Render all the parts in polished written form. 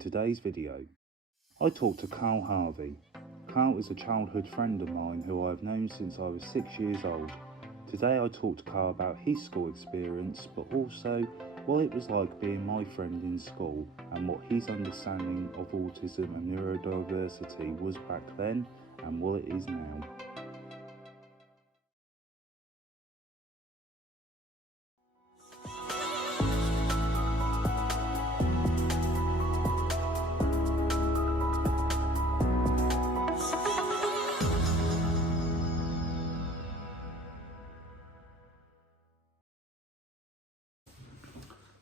today's video. I talked to Karl Harvey. Karl is a childhood friend of mine who I've known since I was 6 years old. Today I talked to Karl about his school experience, but also what it was like being my friend in school and what his understanding of autism and neurodiversity was back then and what it is now.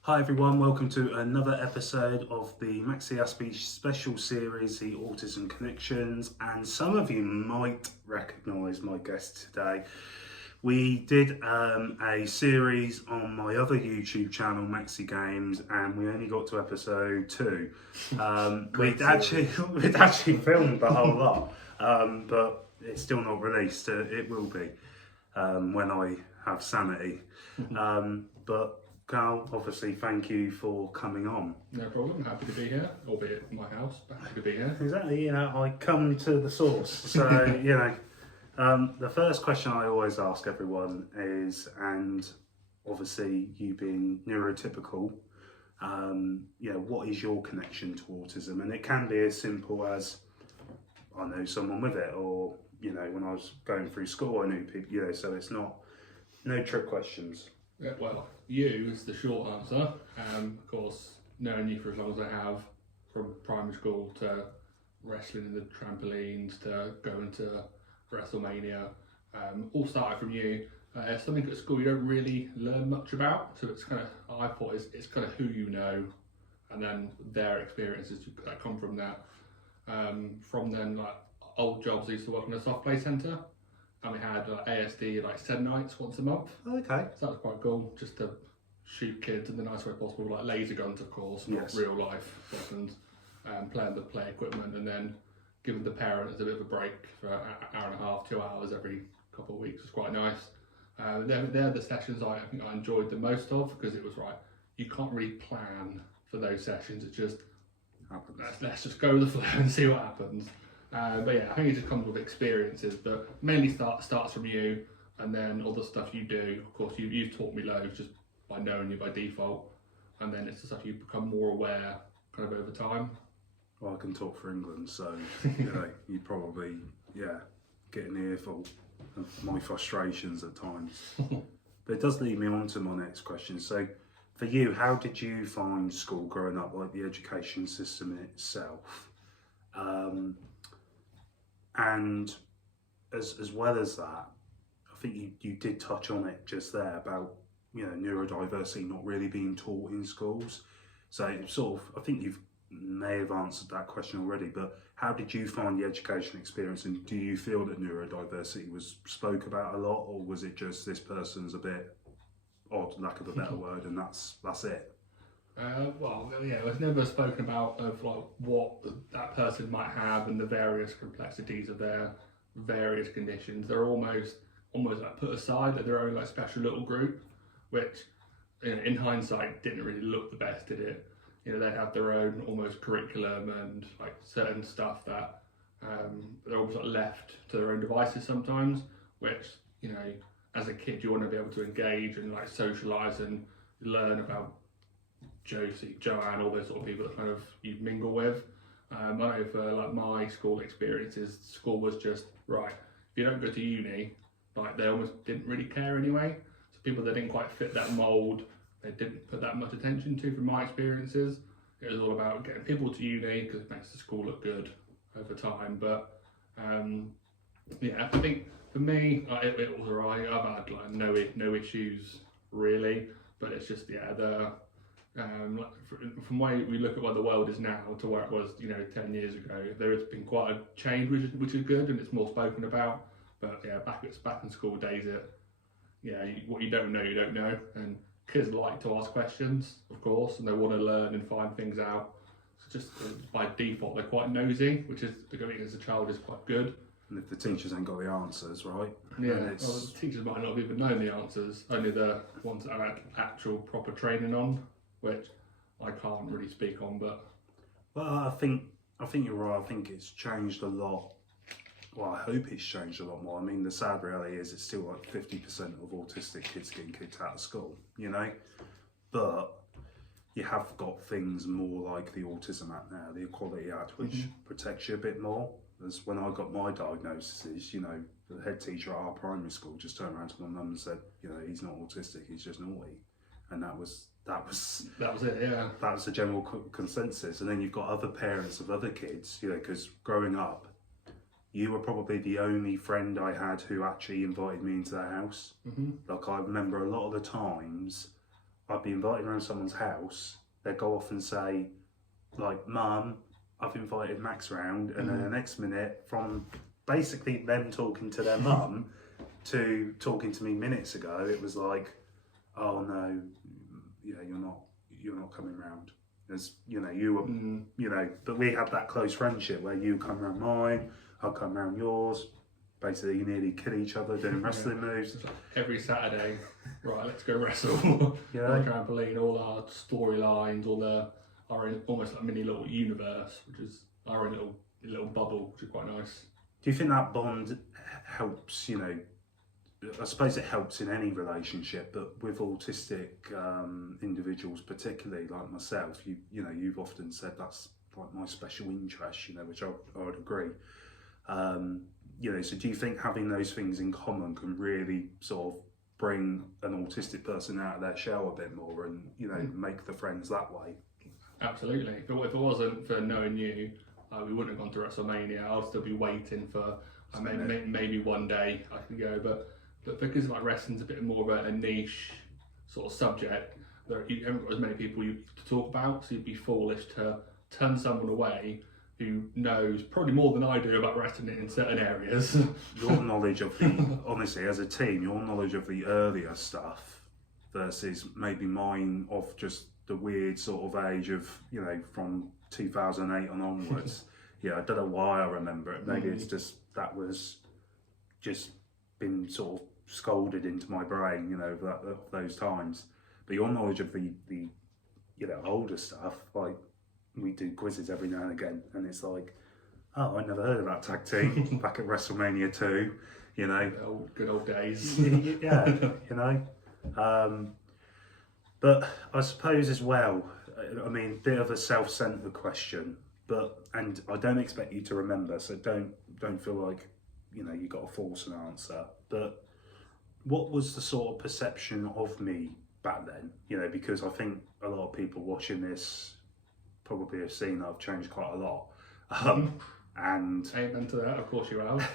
Hi everyone, welcome to another episode of the MaxiAspie special series, the Autism Connections, and some of you might recognise my guest today. We did a series on my other YouTube channel, Maxi Games, and we only got to episode 2. We'd actually filmed the whole lot, but it's still not released. It will be when I have sanity. But Karl, obviously, thank you for coming on. No problem, happy to be here, albeit in my house, but happy to be here. Exactly, I come to the source. So, the first question I always ask everyone is, and obviously you being neurotypical, what is your connection to autism? And it can be as simple as, I know someone with it, or, when I was going through school, I knew people, so it's no trick questions. Yeah, well, you is the short answer. Of course, knowing you for as long as I have, from primary school to wrestling in the trampolines to going to WrestleMania, all started from you. Something at school you don't really learn much about, so it's kind of, I thought it's kind of who you know, and then their experiences that come from that. From then, like old jobs, I used to work in a soft play centre. And we had ASD SED nights once a month. Okay. So that was quite cool, just to shoot kids in the nicest way possible, like laser guns, of course, not real life weapons, playing the play equipment, and then giving the parents a bit of a break for an hour and a half, 2 hours every couple of weeks was quite nice. They're the sessions I think I enjoyed the most of, because it was you can't really plan for those sessions, it just happens. Let's just go with the flow and see what happens. But yeah, I think it just comes with experiences, but mainly starts from you, and then all the stuff you do. Of course, you've taught me loads just by knowing you by default, and then it's the stuff you become more aware kind of over time. Well, I can talk for England, so you probably get an earful of my frustrations at times. But it does lead me on to my next question. So, for you, how did you find school growing up, like the education system itself? And as well as that, I think you did touch on it just there about neurodiversity not really being taught in schools. So I think you may have answered that question already, but how did you find the education experience, and do you feel that neurodiversity was spoke about a lot, or was it just this person's a bit odd, lack of a better word, and that's it? It was never spoken about of what that person might have and the various complexities of their various conditions. They're almost put aside at their own special little group, which in hindsight didn't really look the best, did it? They'd have their own almost curriculum and certain stuff that they're almost left to their own devices sometimes, which as a kid you want to be able to engage and socialise and learn about Josie, Joanne, all those sort of people that kind of you mingle with. I know for my school experiences, school was just if you don't go to uni, they almost didn't really care anyway. So people that didn't quite fit that mould, they didn't put that much attention to. From my experiences, it was all about getting people to uni because it makes the school look good over time. But I think for me, it was alright. I've had no issues really, but it's just from where we look at where the world is now to where it was 10 years ago, there has been quite a change, which is good, and it's more spoken about. But back in school days, what you don't know, and kids like to ask questions, of course, and they want to learn and find things out. So just by default, they're quite nosy, which is, as a child, is quite good. And if the teachers ain't got the answers, right? Yeah, the teachers might not have even known the answers, only the ones that I've had actual proper training on, which I can't really speak on, but But I think you're right. I think it's changed a lot. Well, I hope it's changed a lot more. I mean, the sad reality is it's still like 50% of autistic kids getting kicked out of school, you know? But you have got things more like the Autism Act now, the Equality Act, which protects you a bit more. As when I got my diagnosis, you know, the head teacher at our primary school just turned around to my mum and said, you know, he's not autistic, he's just naughty. And that was it, yeah. That was the general consensus. And then you've got other parents of other kids, you know, because growing up, you were probably the only friend I had who actually invited me into their house. Like, I remember a lot of the times I'd be invited around someone's house, they'd go off and say, like, Mum, I've invited Max round, and then the next minute, from basically them talking to their mum to talking to me minutes ago, it was like, oh no, you know, you're not coming round. As you know, you were, you know, but we had that close friendship where you come round mine, I'll come round yours. Basically, you nearly kill each other doing wrestling moves. Every Saturday, right, let's go wrestle. Yeah. On the trampoline, all our storylines, our in almost like mini little universe, which is our own little bubble, which is quite nice. Do you think that bond helps, you know, I suppose it helps in any relationship, but with autistic individuals, particularly like myself, you know, you've often said that's like my special interest, you know, which I would agree. You know, so do you think having those things in common can really sort of bring an autistic person out of their shell a bit more and, you know, make the friends that way? Absolutely. If it wasn't for knowing you, we wouldn't have gone to WrestleMania. I'll still be waiting for maybe one day I can go, but because like wrestling's a bit more of a niche sort of subject, you haven't got as many people to talk about, so you'd be foolish to turn someone away who knows probably more than I do about wrestling in certain areas. Your knowledge of honestly, as a team, your knowledge of the earlier stuff versus maybe mine of just the weird sort of age of, you know, from 2008 on onwards. Yeah, I don't know why I remember it. Maybe it's just that was just been sort of scolded into my brain, you know, those times. But your knowledge of the you know, older stuff, like we do quizzes every now and again, and it's like, oh, I never heard of that tag team back at WrestleMania 2, you know. Good old days. Yeah, you know. But I suppose as well, I mean, bit of a self-centered question, and I don't expect you to remember, so don't feel like, you know, you got to force an answer. But what was the sort of perception of me back then? You know, because I think a lot of people watching this probably have seen that I've changed quite a lot. And Amen to that, of course you have.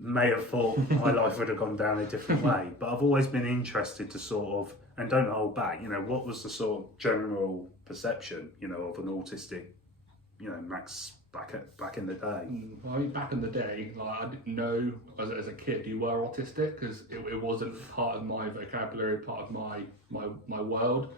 May have thought my life would have gone down a different way, but I've always been interested to sort of, and don't hold back, you know, what was the sort of general perception, you know, of an autistic, you know, Max back in the day? Well, I mean, back in the day, like, I didn't know as a kid you were autistic, because it wasn't part of my vocabulary, part of my world.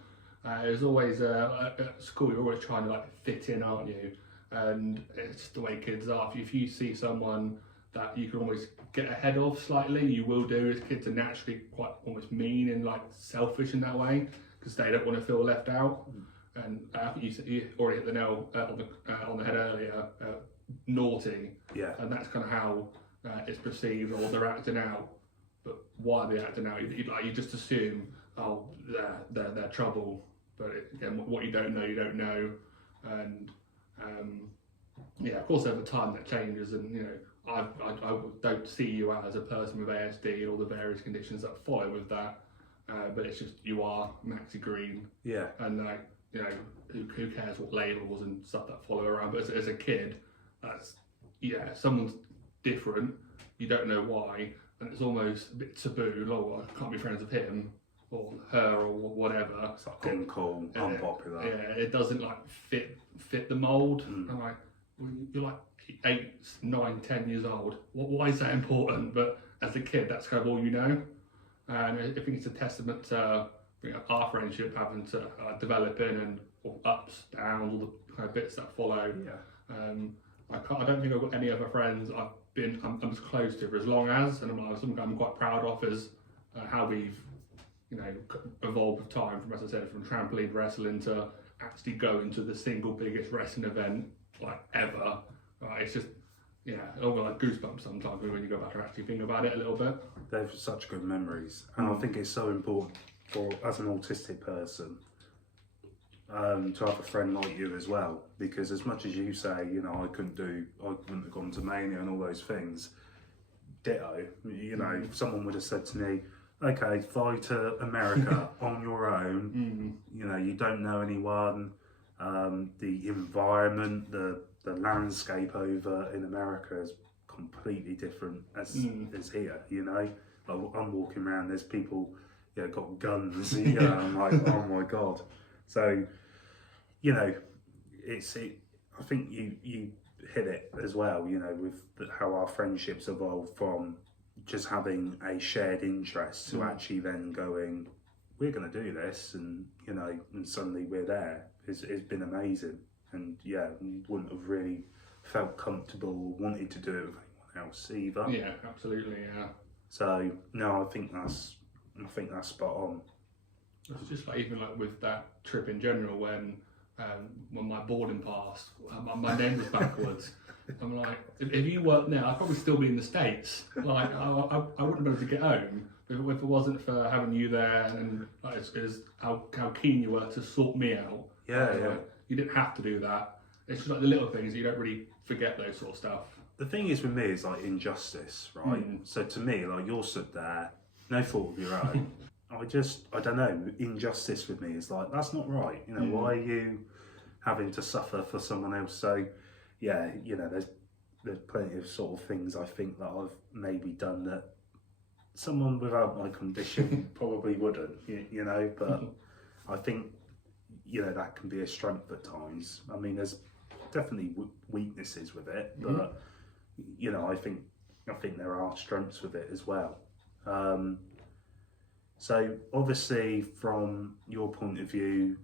It was always at school, you're always trying to like fit in, aren't you? And it's the way kids are. If you see someone that you can always get ahead of slightly, you will do. As kids are naturally quite almost mean and like selfish in that way, because they don't want to feel left out. And I think you already hit the nail on the head earlier. Naughty. Yeah. And that's kind of how it's perceived, or they're acting out. But why are they acting out? You just assume, oh, they're trouble. But again, what you don't know. And yeah, of course, over time that changes, and you know, I don't see you as a person with ASD and all the various conditions that follow with that. But it's just you are Maxi Green. Yeah. And like, you know, who cares what labels and stuff that follow around? But as a kid, that's someone's different. You don't know why, and it's almost a bit taboo. Oh, I can't be friends with him or her or whatever. It's like uncool, unpopular. Yeah, it doesn't like fit the mould. I'm like, well, you're like 8, 9, 10 years old. Why is that important? But as a kid, that's kind of all you know. And I think it's a testament to, you know, our friendship having to develop in, and ups, downs, all the kind of bits that follow. Yeah. I don't think I've got any other friends I'm as close to for as long as, and something I'm quite proud of is how we've, you know, evolved with time from, as I said, from trampoline wrestling to actually going to the single biggest wrestling event like ever. Right? It's just, yeah, it'll be like goosebumps sometimes when you go back and actually think about it a little bit. They're such good memories, and I think it's so important for as an autistic person to have a friend like you as well, because as much as you say, you know, I wouldn't have gone to Mania and all those things, ditto, you know, if someone would have said to me, okay, fly to America on your own, you know, you don't know anyone, the environment, the landscape over in America is completely different as here, you know. Like, I'm walking around, there's people, you know, got guns, you know, I'm like, oh my God. So, you know, I think you hit it as well, you know, with how our friendships evolved from just having a shared interest to actually then going, we're going to do this, and, you know, and suddenly we're there. It's been amazing. And yeah, wouldn't have really felt comfortable or wanted to do it with anyone else either. Yeah, absolutely, yeah. So no, I think that's spot on. It's just like, even like with that trip in general, when my boarding pass, my name was backwards. I'm like, if you weren't there, I'd probably still be in the States. Like, I wouldn't be able to get home if it wasn't for having you there, and like, it's how keen you were to sort me out. Yeah. You didn't have to do that. It's just like the little things, you don't really forget those sort of stuff. The thing is with me is like injustice, right? So to me, like, you're stood there, no fault of your own. I don't know, injustice with me is like, that's not right. You know, why are you having to suffer for someone else? So yeah, you know, there's plenty of sort of things I think that I've maybe done that someone without my condition probably wouldn't, you know, but I think, you know, that can be a strength at times. I mean, there's definitely weaknesses with it, but you know, I think there are strengths with it as well. So obviously, from your point of view,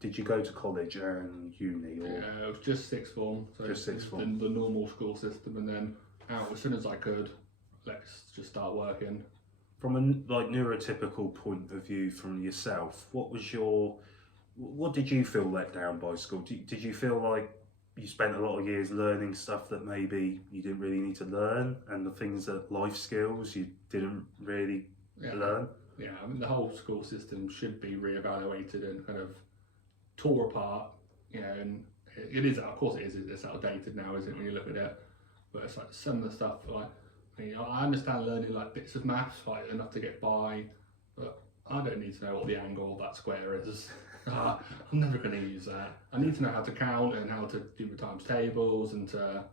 did you go to college and uni? Or? Yeah, it was just sixth form. So just sixth form. The normal school system, and then out as soon as I could, let's just start working. From a like neurotypical point of view, from yourself, what did you feel let down by school? Did you feel like you spent a lot of years learning stuff that maybe you didn't really need to learn, and the things that life skills you didn't really learn? Yeah, I mean, the whole school system should be reevaluated and kind of tore apart, you know, and it is, of course it is, it's outdated now, isn't it, when you look at it, but it's like some of the stuff, like, you know, I understand learning like bits of maths, like enough to get by, but I don't need to know what the angle of that square is. I'm never going to use that. I need to know how to count and how to do the times tables and to,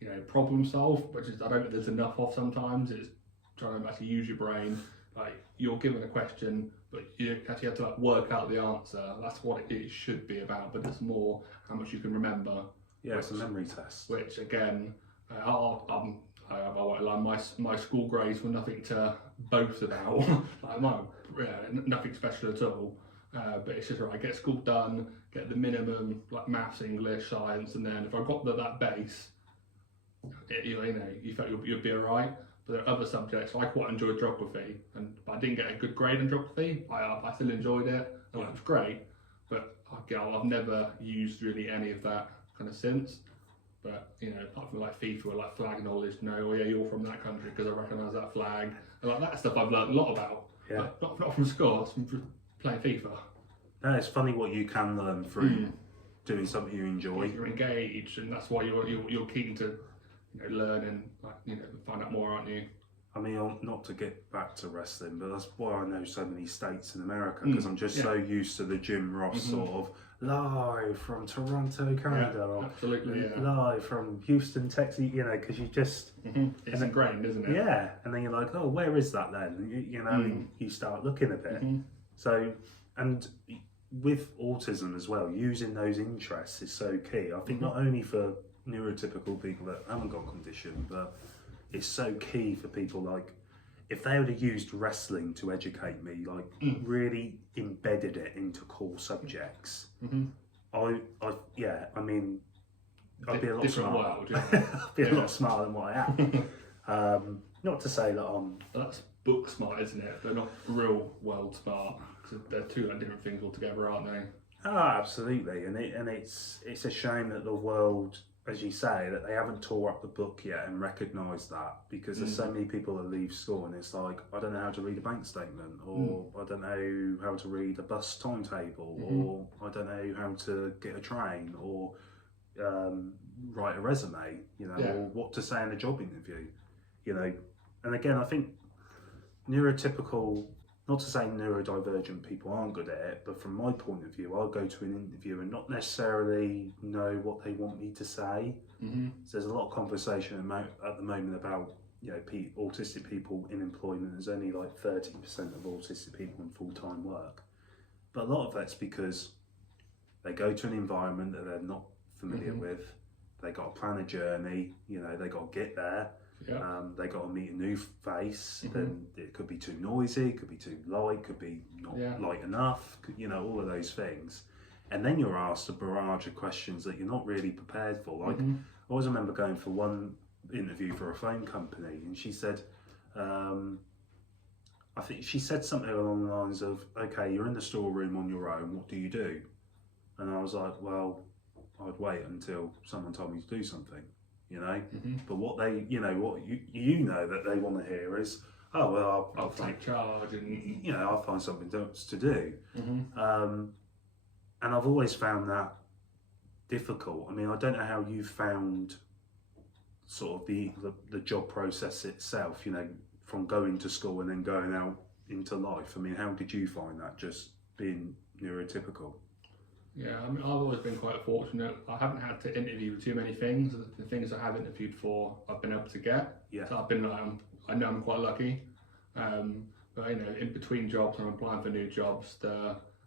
you know, problem solve, which is, I don't think there's enough of sometimes. It's trying to actually use your brain. Like, you're given a question, but you actually have to like work out the answer. That's what it should be about, but it's more how much you can remember. Yeah, it's a memory test. Which again, I won't lie, my school grades were nothing to boast about. Like, nothing special at all. But it's just right, get school done, get the minimum, like maths, English, science, and then if I got that base, you felt you'd be alright. But there are other subjects, I quite enjoyed geography, but I didn't get a good grade in geography. I still enjoyed it, and it was great, but I've never used really any of that kind of since. But, you know, apart from like FIFA or like flag knowledge, oh yeah, you're from that country because I recognise that flag, and like that stuff I've learned a lot about. Yeah. Not from school, it's from playing FIFA. No, it's funny what you can learn through doing something you enjoy. You're engaged, and that's why you're keen to, you know, learn and, like, you know, find out more, aren't you? I mean, not to get back to wrestling, but that's why I know so many states in America, because I'm just so used to the Jim Ross sort of live from Toronto, Canada, or absolutely, live from Houston, Texas, you know, because you just... It's ingrained, isn't it? Yeah, and then you're like, oh, where is that then? You know, you start looking a bit. So, and with autism as well, using those interests is so key. I think not only for neurotypical people that haven't got a condition, but it's so key for people like, if they would have used wrestling to educate me, like really embedded it into core subjects, I mean, I'd be a lot smarter. World, yeah. I'd be a lot smarter than what I am. Not to say that I'm... That's book smart, isn't it? They're not real world smart, because they're two like different things altogether, aren't they? Ah, absolutely, and it's a shame that the world as you say, that they haven't tore up the book yet and recognised that, because there's so many people that leave school and it's like, I don't know how to read a bank statement, or I don't know how to read a bus timetable, or I don't know how to get a train, or write a resume, or what to say in a job interview, And again, I think neurotypical, not to say neurodivergent people aren't good at it, but from my point of view, I'll go to an interview and not necessarily know what they want me to say. So there's a lot of conversation at the moment about, autistic people in employment. There's only like 30% of autistic people in full-time work. But a lot of that's because they go to an environment that they're not familiar with. They got to plan a journey, they got to get there. They got to meet a new face. Then it could be too noisy, could be too light, could be not light enough, all of those things. And then you're asked a barrage of questions that you're not really prepared for. Like, I always remember going for one interview for a phone company, and she said, I think she said something along the lines of, okay, you're in the storeroom on your own, what do you do? And I was like, well, I'd wait until someone told me to do something. But what they, what that they want to hear is, oh well, I'll take charge, and I'll find something else to do. And I've always found that difficult. I mean, I don't know how you found sort of the job process itself. From going to school and then going out into life. I mean, how did you find that, just being neurotypical? Yeah, I mean, I've always been quite fortunate. I haven't had to interview for too many things. The things I have interviewed for, I've been able to get. Yeah. So I've been, I know I'm quite lucky. But in between jobs, I'm applying for new jobs.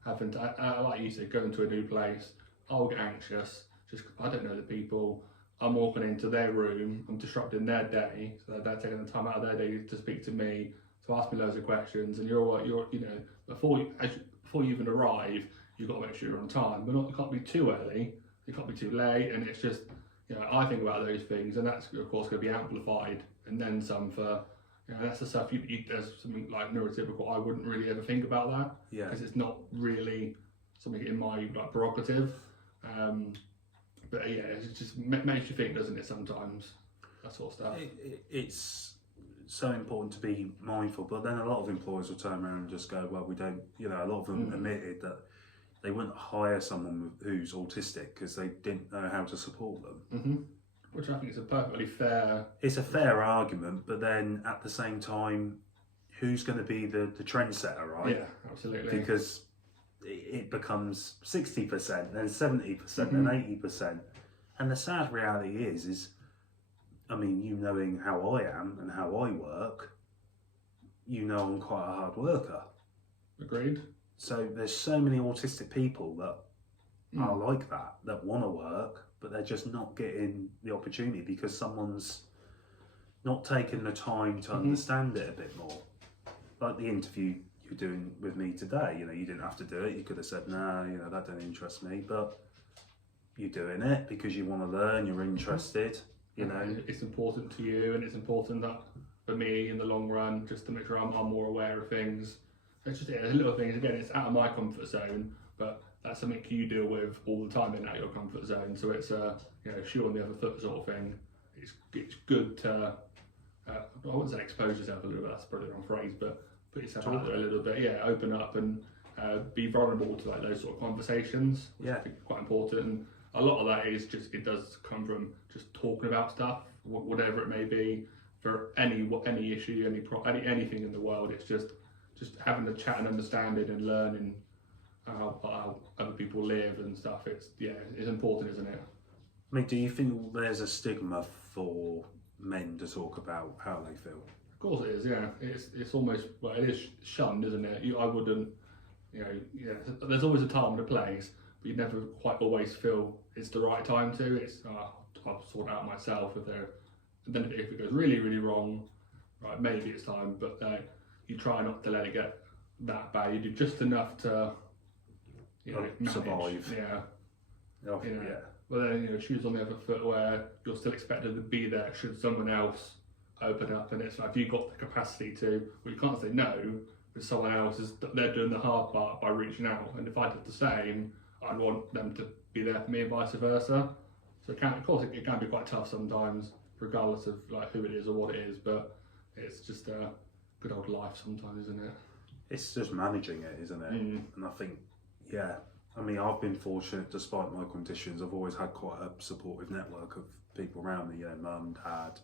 Having to, like you said, going to a new place, I'll get anxious. Just I don't know the people. I'm walking into their room. I'm disrupting their day. So they're taking the time out of their day to speak to me, to ask me loads of questions. And before you even arrive, you've got to make sure you're on time, but you can't be too early, you can't be too late, and it's just, I think about those things, and that's of course going to be amplified, and then some for, that's the stuff there's something like neurotypical, I wouldn't really ever think about that, because it's not really something in my prerogative, but it just makes you think, doesn't it, sometimes, that sort of stuff. It's so important to be mindful, but then a lot of employers will turn around and just go, well, we don't, a lot of them admitted that they wouldn't hire someone who's autistic because they didn't know how to support them. Which I think is a perfectly fair... It's a fair argument, but then at the same time, who's going to be the trendsetter, right? Yeah, absolutely. Because it becomes 60%, then 70%, then 80%. And the sad reality is, I mean, knowing how I am and how I work, I'm quite a hard worker. Agreed. So there's so many autistic people that are like that want to work, but they're just not getting the opportunity because someone's not taking the time to understand it a bit more. Like the interview you're doing with me today, you didn't have to do it. You could have said, no, that doesn't interest me, but you're doing it because you want to learn, you're interested, It's important to you, and it's important that for me in the long run, just to make sure I'm more aware of things. It's just little things, again, it's out of my comfort zone, but that's something you deal with all the time in your comfort zone. So it's a shoe on the other foot sort of thing. It's good to, I wouldn't say expose yourself a little bit, that's probably the wrong phrase, but put yourself out there a little bit, open up and be vulnerable to those sort of conversations, which I think is quite important. And a lot of that is just, it does come from just talking about stuff, whatever it may be, for any issue, anything in the world. It's just having a chat and understanding and learning how other people live and stuff. It's important, isn't it? I mean, do you think there's a stigma for men to talk about how they feel? Of course it is, yeah. It's almost, it is shunned, isn't it? I wouldn't, there's always a time and a place, but you never quite always feel it's the right time to. It's, I'll sort it out myself then if it goes really, really wrong, right, maybe it's time, but you try not to let it get that bad. You do just enough to, survive. But then, shoes on the other foot where you're still expected to be there should someone else open up, and it's like, if you've got the capacity to, well, you can't say no, but someone else they're doing the hard part by reaching out. And if I did the same, I'd want them to be there for me and vice versa. So of course it can be quite tough sometimes, regardless of like who it is or what it is. But it's just a good old life sometimes, isn't it? It's just managing it, isn't it? And I think, yeah, I mean, I've been fortunate despite my conditions. I've always had quite a supportive network of people around me, mum, dad,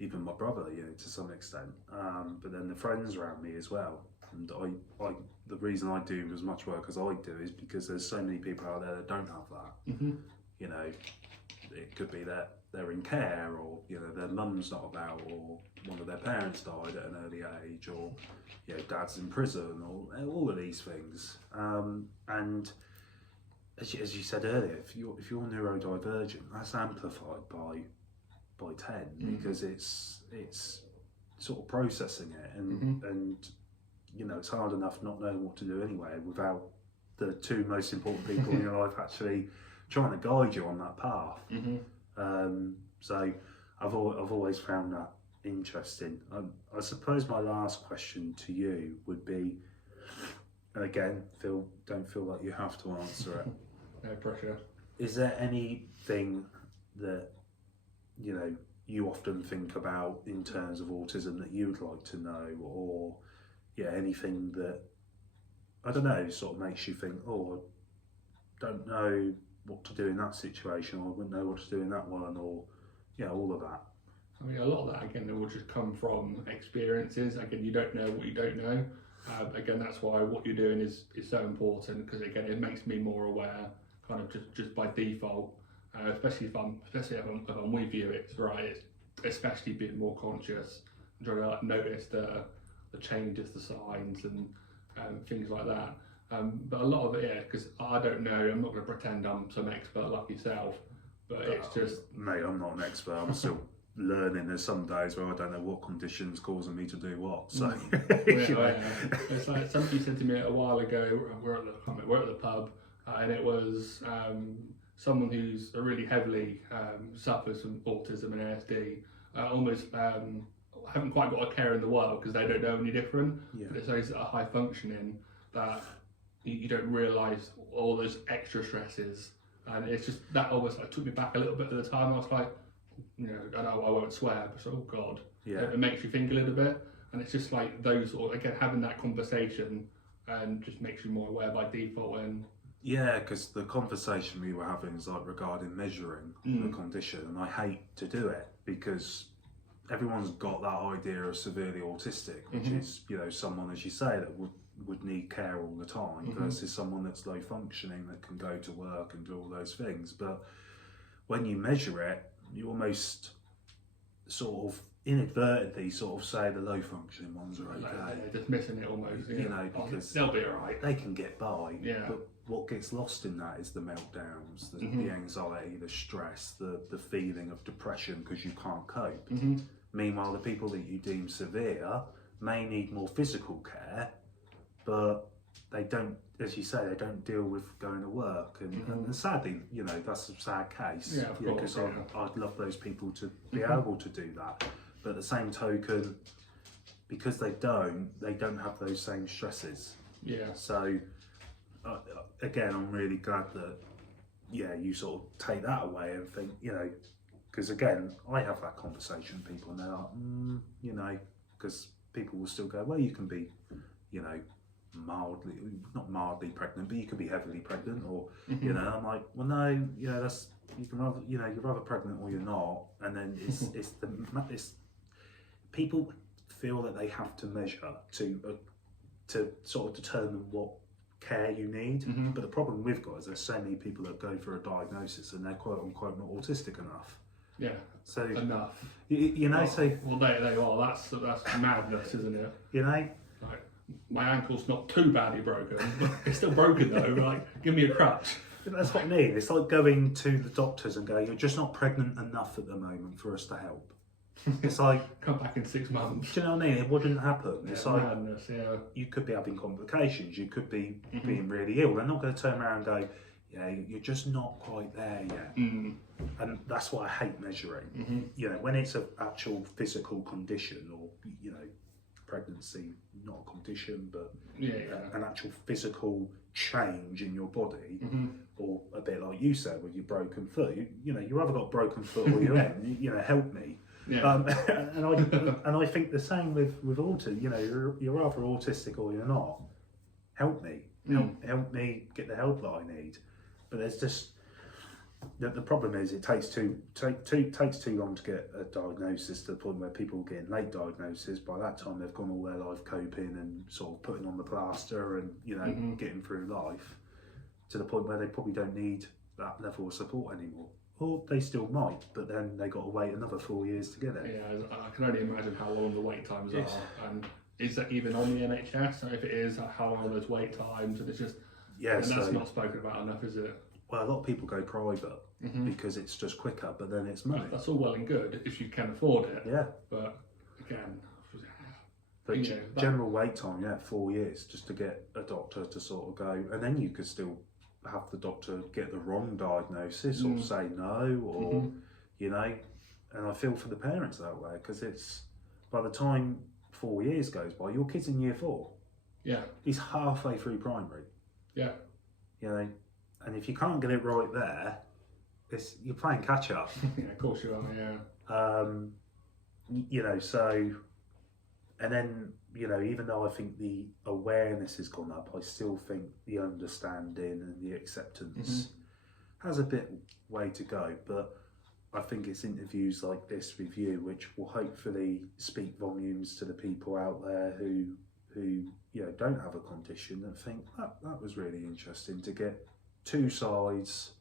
even my brother, to some extent. But then the friends around me as well. And the reason I do as much work as I do is because there's so many people out there that don't have that. It could be that they're in care, or their mum's not about, or one of their parents died at an early age, or dad's in prison, or all of these things. And as you said earlier, if you're neurodivergent, that's amplified by 10 because it's sort of processing it, and it's hard enough not knowing what to do anyway without the two most important people in your life actually trying to guide you on that path. So I've always found that interesting. I suppose my last question to you would be, and again, don't feel like you have to answer it. No pressure. Is there anything that you often think about in terms of autism that you'd like to know, or anything that, I don't know, sort of makes you think, oh, I don't know what to do in that situation, or I wouldn't know what to do in that one, or all of that? I mean, a lot of that again will just come from experiences. Again, you don't know what you don't know. Again, that's why what you're doing is so important, because again, it makes me more aware, kind of just by default. Especially if I'm with you, it's right. It's especially being more conscious, and trying to notice the changes, the signs, and things like that. But a lot of it, because I don't know, I'm not going to pretend I'm some expert like yourself. But it's just, mate, I'm not an expert. I'm still learning. There's some days where I don't know what conditions causing me to do what. So it's like somebody said to me a while ago. We're at the pub, and it was someone who's really heavily suffers from autism and ASD. Almost haven't quite got a care in the world because they don't know any different. But it's those that are high functioning that you don't realise all those extra stresses. And it's just that almost like took me back a little bit at the time. I was like, I know I won't swear, but oh God, it makes you think a little bit. And it's just like those, or again, having that conversation and just makes you more aware by default. And yeah, because the conversation we were having is like regarding measuring the condition, and I hate to do it because everyone's got that idea of severely autistic, which is someone, as you say, that would need care all the time versus someone that's low functioning that can go to work and do all those things. But when you measure it, you almost sort of inadvertently sort of say the low functioning ones are okay. Dismissing it almost. Because they'll be alright. They can get by. Yeah. But what gets lost in that is the meltdowns, the anxiety, the stress, the feeling of depression because you can't cope. Meanwhile, the people that you deem severe may need more physical care, but they don't, as you say, they don't deal with going to work. And sadly, that's a sad case. Yeah, of course. Because I'd love those people to be able to do that. But at the same token, because they don't have those same stresses. Yeah. So, again, I'm really glad that, you sort of take that away and think, because again, I have that conversation with people and they're like, because people will still go, well, you can be, not mildly pregnant, but you can be heavily pregnant, or I'm like, well, no, that's, you can rather, you're rather pregnant or you're not. And then it's people feel that they have to measure to sort of determine what care you need. But the problem we've got is there's so many people that go for a diagnosis and they're quote unquote not autistic enough. Yeah. So enough. Well, they are. That's madness, isn't it? Like, my ankle's not too badly broken, but it's still broken though. Like, give me a crutch. That's what I mean. It's like going to the doctors and going, you're just not pregnant enough at the moment for us to help. It's like, come back in 6 months. Do you know what I mean? It wouldn't happen. It's like madness. Yeah. You could be having complications. You could be being really ill. They're not going to turn around and go, you're just not quite there yet. And that's why I hate measuring. When it's an actual physical condition, or pregnancy, not a condition, but Yeah. an actual physical change in your body, Mm-hmm. or a bit like you said with your broken foot. You know, you either got a broken foot or you're in. You know, help me. Yeah. And I think the same with autism. You know, you're either autistic or you're not. Help me. Help me get the help that I need. But there's just the problem is it takes too long to get a diagnosis, to the point where people are getting late diagnosis. By that time they've gone all their life coping and sort of putting on the plaster and, you know, getting through life, to the point where they probably don't need that level of support anymore. Or they still might, but then they got to wait another 4 years to get it. Yeah, I can only imagine how long the wait times are, and is that even on the NHS? And if it is, how long are those wait times? And it's just, and that's not spoken about enough, is it? Well, a lot of people go private because it's just quicker, but then it's money. That's all well and good if you can afford it. Yeah. But again, but general wait time, 4 years just to get a doctor to sort of go, and then you could still have the doctor get the wrong diagnosis or say no, or you know. And I feel for the parents that way, because it's, by the time 4 years goes by, your kid's in year 4. Yeah. He's halfway through primary. Yeah. You know, and if you can't get it right there, you're playing catch up. Yeah, of course you are. Yeah. You know, so, and then, you know, even though I think the awareness has gone up, I still think the understanding and the acceptance has a bit way to go. But I think it's interviews like this with you which will hopefully speak volumes to the people out there who you know, don't have a condition, and think that was really interesting to get two sides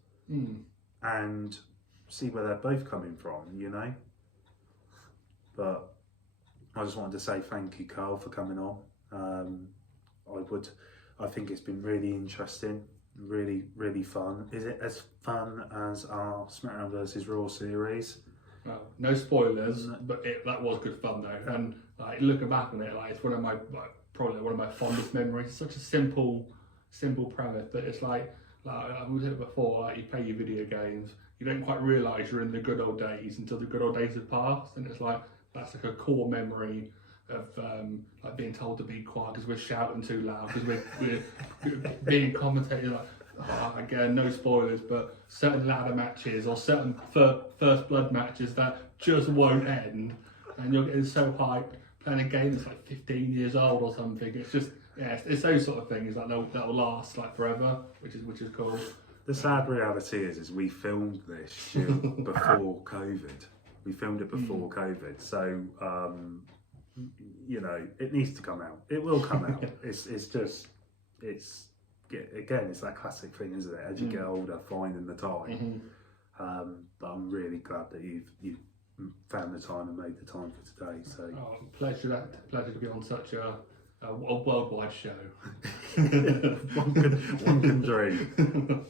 and see where they're both coming from, you know. But I just wanted to say thank you, Karl, for coming on. I think it's been really interesting, really fun. Is it as fun as our SmackDown versus Raw series? Well, no spoilers, but that was good fun though. And like, looking back on it, like, it's one of my probably one of my fondest memories. It's such a simple premise, but it's like we said it before. Like, you play your video games, you don't quite realise you're in the good old days until the good old days have passed, and it's like that's like a core memory of like being told to be quiet because we're shouting too loud, because we're being commentated like. Again, no spoilers, but certain ladder matches or certain first blood matches that just won't end, and you're getting so hyped playing a game that's like 15 years old or something. It's just, it's those sort of things like that'll last like forever, which is cool. The sad reality is we filmed this before COVID. We filmed it before COVID, so you know, it needs to come out. It will come out. Again, it's that classic thing, isn't it? As you get older, finding the time. But I'm really glad that you've found the time and made the time for today. So pleasure to be on such a worldwide show. one can dream.